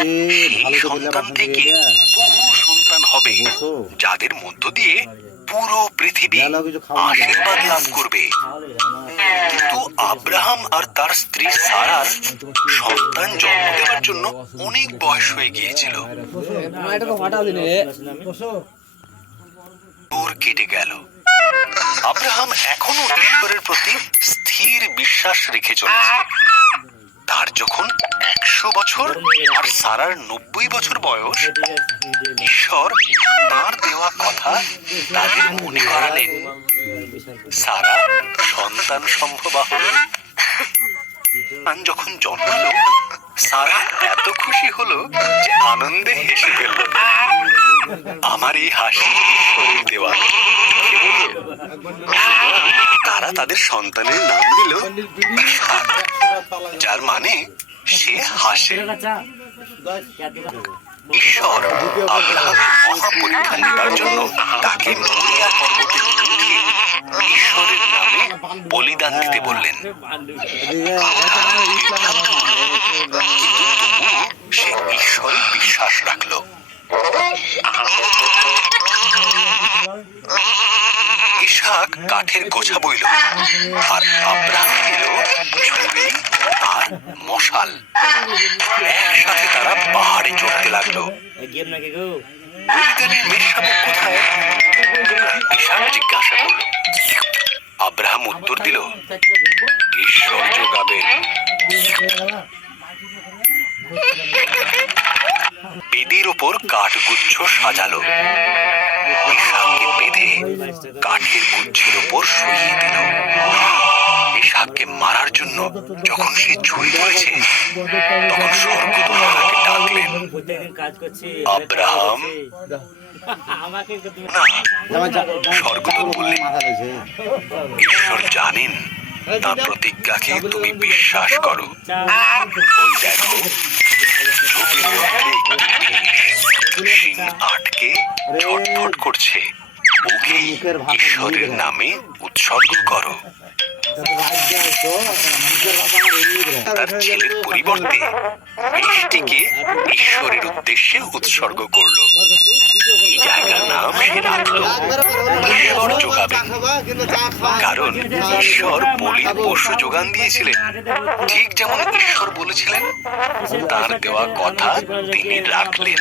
এই সন্তান থেকে বহু সন্তান হবে, যাদের মধ্য দিয়ে পুরো পৃথিবী আশীর্বাদ লাভ করবে। কিন্তু আব্রাহাম আর তার স্ত্রী সারার সন্তান জন্ম দেওয়ার জন্য অনেক বয়স হয়ে গিয়েছিল। কেটে গেল। আব্রাহাম এখনো ঈশ্বরের প্রতি স্থির বিশ্বাস রেখে চলেছে। তার যখন 100 বছর আর সারার 90 বছর বয়স, ঈশ্বর তার দেওয়া কথা তাদের মনে করালেন। সারা সন্তান সম্ভবা হলো। যখন জন্মালো, সারা এত খুশি হলো যে আনন্দে হেসে ফেলল। আমার এই হাসি ঈশ্বরের দেওয়া। তারা তাদের সন্তানের নাম দিল ইসহাক, যার মানে সে হাসে। ঈশ্বর আব্রাহামের মহাপরীক্ষা নেবার জন্য তাকে মরিয়া পর্বতে উঠিয়ে ঈশ্বরের নামে বলিদান দিতে বললেন। সে ঈশ্বরে বিশ্বাস রাখল। ইসহাক কাঠের গোছা বইল, আর আব্রাহাম নিল ছুরি আর মশাল। একসাথে তারা পাহাড়ে চড়তে লাগলো। বলিদানের মেষশাবক কোথায়? ইসহাক জিজ্ঞাসা করল। আব্রাহাম উত্তর দিল, ঈশ্বর যোগাবেন। বেদির ওপর কাঠগুচ্ছ সাজালো। ইসহাককে বেঁধে কাঠের গুচ্ছের ওপর শুইয়ে দিল। ইসহাককে মারার জন্য যখন সে ঝুলে পড়েছে, তখন স্বর্গদূত তাকে ডাকলেন, আব্রাহাম। না, স্বর্গদূত বললেন, ঈশ্বর জানেন তার প্রতিজ্ঞাকে তুমি বিশ্বাস করো। ওই দেখো, সিং আটকে ছটফট করছে। ওকে ঈশ্বরের নামে উৎসর্গ করো। তার ছেলের পরিবর্তে মেষটিকে ঈশ্বরের উদ্দেশ্যে উৎসর্গ করলো। এই জায়গার নাম সে রাখলো ঈশ্বর যোগাবেন। কারণ ঈশ্বর বলির পশু যোগান দিয়েছিলেন। ঠিক যেমন ঈশ্বর বলেছিলেন, তার দেওয়া কথা তিনি রাখলেন।